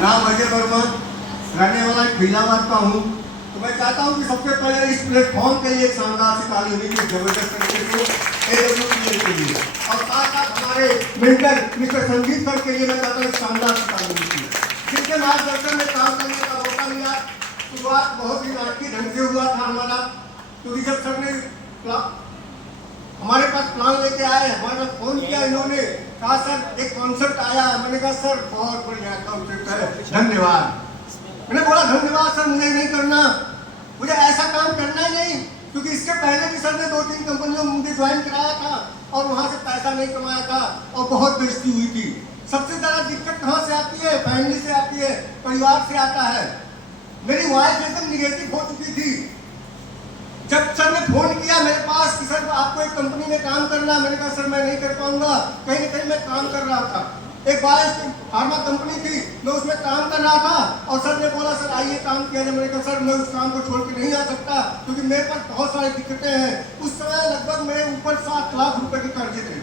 नाम अजय वर्मा, रहने वाला खिलावाद का हूँ। तो मैं चाहता हूँ कि सबसे पहले इस प्लेटफॉर्म के लिए एक शानदार से ताली होनी चाहिए, जबरदस्त तरीके से AWPL के लिए, और साथ साथ हमारे मेंटर मिस्टर संदीप सर के लिए मैं चाहता हूँ शानदार से ताली होनी चाहिए, जिनके मार्गदर्शन में काम करने का मौका मिला। शुरुआत बहुत ही नाटकीय ढंग से हुआ था हमारा, क्योंकि जब सर ने हमारे पास प्लान लेके आए, हमारे पास फोन किया, इन्होंने कहा सर एक कॉन्सेप्ट आया। मैंने कहा सर बहुत बढ़िया कॉन्सेप्ट है, धन्यवाद। मैंने बोला धन्यवाद सर, मुझे नहीं करना, मुझे ऐसा काम करना ही नहीं, क्योंकि इसके पहले भी सर ने 2-3 कंपनियों में मुझे ज्वाइन कराया था और वहां से पैसा नहीं कमाया था और बहुत बेइज्जती हुई थी। सबसे ज्यादा दिक्कत कहाँ से आती है? फैमिली से आती है, परिवार से आता है। मेरी वाइफ एकदम निगेटिव हो चुकी थी। जब सर ने फोन किया मेरे पास कि सर आपको एक कंपनी में काम करना, मैंने कहा सर मैं नहीं कर पाऊंगा, कहीं ना कहीं मैं काम कर रहा था। एक बायोस फार्मा कंपनी थी, मैं उसमें काम कर रहा था और सर ने बोला सर आइए काम किया जाए। मैंने कहा सर मैं उस काम को छोड़ के नहीं आ सकता, क्योंकि मेरे पास बहुत सारी दिक्कतें हैं। उस समय लगभग मेरे ऊपर 7 लाख रुपए के कर्जे थे,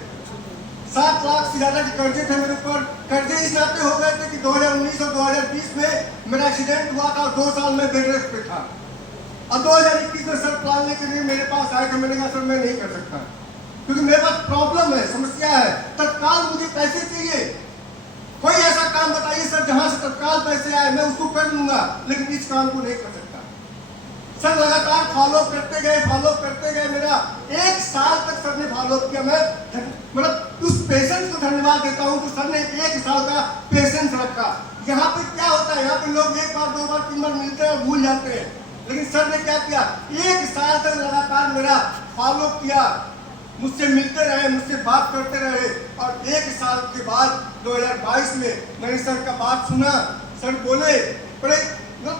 7 लाख से ज्यादा के कर्जे थे मेरे ऊपर। कर्जे इस नाते हो गए थे कि 2019 और 2020 में मेरा एक्सीडेंट हुआ था और 2 साल में बेड रेस्ट पे था। और 2021 में सर प्लान लेके लिए मेरे पास आए थे। मैंने कहा सर मैं नहीं कर सकता, क्योंकि मेरे पास प्रॉब्लम है, समस्या है, तत्काल मुझे पैसे चाहिए। कोई ऐसा काम बताइए सर जहां से तत्काल पैसे आए, मैं उसको कर लूंगा, लेकिन इस काम को नहीं कर सकता। सर लगातार फॉलो करते गए, मेरा 1 साल तक सर ने फॉलो किया। मैं मतलब उस पेशेंस को धन्यवाद देता हूँ कि सर ने 1 साल का पेशेंस रखा। यहाँ पे क्या होता है, यहाँ पे लोग 1 बार 2 बार 3 बार मिलते हैं और भूल जाते हैं, लेकिन सर ने क्या किया, 1 साल तक लगातार मेरा फॉलो किया, मुझसे मिलते रहे, मुझसे बात करते रहे। और 1 साल के बाद 2022 में मैंने सर का बात सुना। सर बोले, बड़े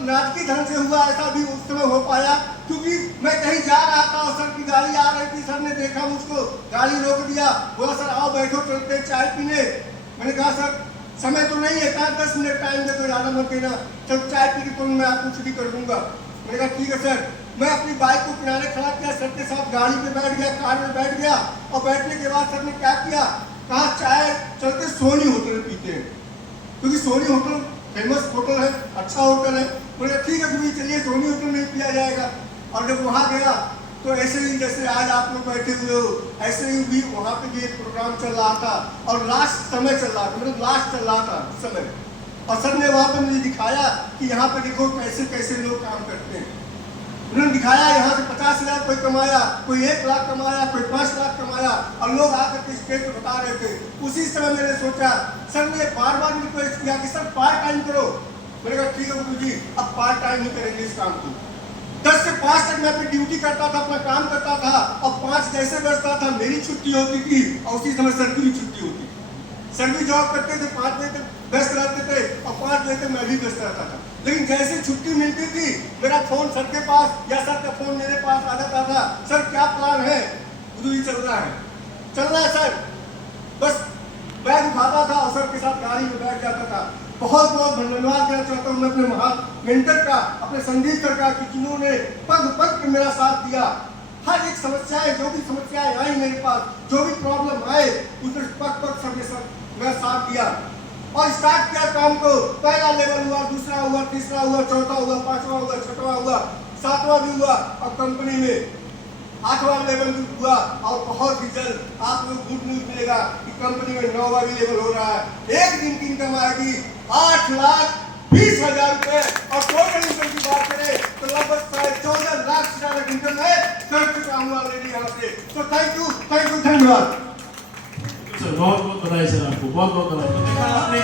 नाटकीय ढंग से हुआ, ऐसा भी उस समय हो पाया क्योंकि मैं कहीं जा रहा था और सर की गाड़ी आ रही थी। सर ने देखा मुझको, गाड़ी रोक दिया, बोला सर आओ बैठो चलते चाय पीने। मैंने कहा सर समय तो नहीं है, 10 मिनट टाइम दे, तो ज़्यादा मत देना, चल चाय पी के तुम मैं आपको छुट्टी कर दूंगा। मैंने कहा ठीक है सर। मैं अपनी बाइक को किनारे खड़ा किया, सर के साथ गाड़ी पे बैठ गया, कार में बैठ गया, और बैठने के बाद सर ने क्या किया, कहा चाय चलते सोनी होटल में पीते हैं, क्योंकि सोनी होटल फेमस होटल है, अच्छा होटल है। बोले ठीक है तुम्हें चलिए सोनी होटल में पिया जाएगा। और जब वहाँ गया तो ऐसे ही जैसे आज आप लोग बैठे हुए हो, ऐसे ही भी वहाँ पे भी एक प्रोग्राम चल रहा था और लास्ट समय चल रहा था, मतलब लास्ट चल रहा था उस समय। और सर ने वहाँ पे मुझे दिखाया कि यहाँ पे देखो कैसे कैसे लोग काम करते हैं। उन्होंने दिखाया यहाँ से 50,000 कोई कमाया, कोई 1 लाख कमाया, कोई 5 लाख कमाया, और लोग आकर के स्टेज पे बता रहे थे। उसी समय मैंने सोचा, सर ने बार बार रिक्वेस्ट किया कि सर पार्ट टाइम करो। मैंने कहा ठीक है गुरु जी, अब पार्ट टाइम ही करेंगे इस काम को। 10 से 5 तक मैं अपनी ड्यूटी करता था, अपना काम करता था, और 5 जैसे बजता था मेरी छुट्टी होती थी और उसी समय सर की भी छुट्टी होती थी। सर भी जॉब करते थे, 5 बजे तक व्यस्त रहते थे और 5 बजे तक मैं भी व्यस्त रहता था। लेकिन जैसे छुट्टी मिलती थी मेरा फोन सर के पास या सर का फोन मेरे पास आ जाता था, सर क्या प्लान है? गुरु जी चलना है सर। बस बैग उठाता था और सर के साथ गाड़ी में बैठ जाता था। बहुत बहुत धन्यवाद देना चाहता हूँ मैं अपने महान मेंटर का, अपने संदीप सर का, कि जिन्होंने पग पग पे मेरा साथ दिया। हर एक समस्याएं, जो भी समस्याएं आई मेरे पास, जो भी प्रॉब्लम आए, उसमें पग पग सर ने मेरा साथ दिया और स्टार्ट किया काम को। पहला लेवल हुआ, दूसरा हुआ, तीसरा हुआ, चौथा हुआ, 5वां हुआ, 6वां हुआ, 7वां भी हुआ, और कंपनी में 8वां लेवल भी हुआ। और बहुत ही जल्द आप लोग गुड न्यूज मिलेगा कि कंपनी में 9वां भी लेवल हो रहा है। एक दिन की इनकम आएगी 8,20,000 रुपए, और टोटल इनकम की बात करें तो लगभग 14 लाख से ज्यादा इनकम है। कर चुका हूँ ऑलरेडी यहाँ से। तो थैंक यू, धन्यवाद सर। बहुत बहुत बधाई सर, आपको बहुत बहुत बधाई। तो देखा आपने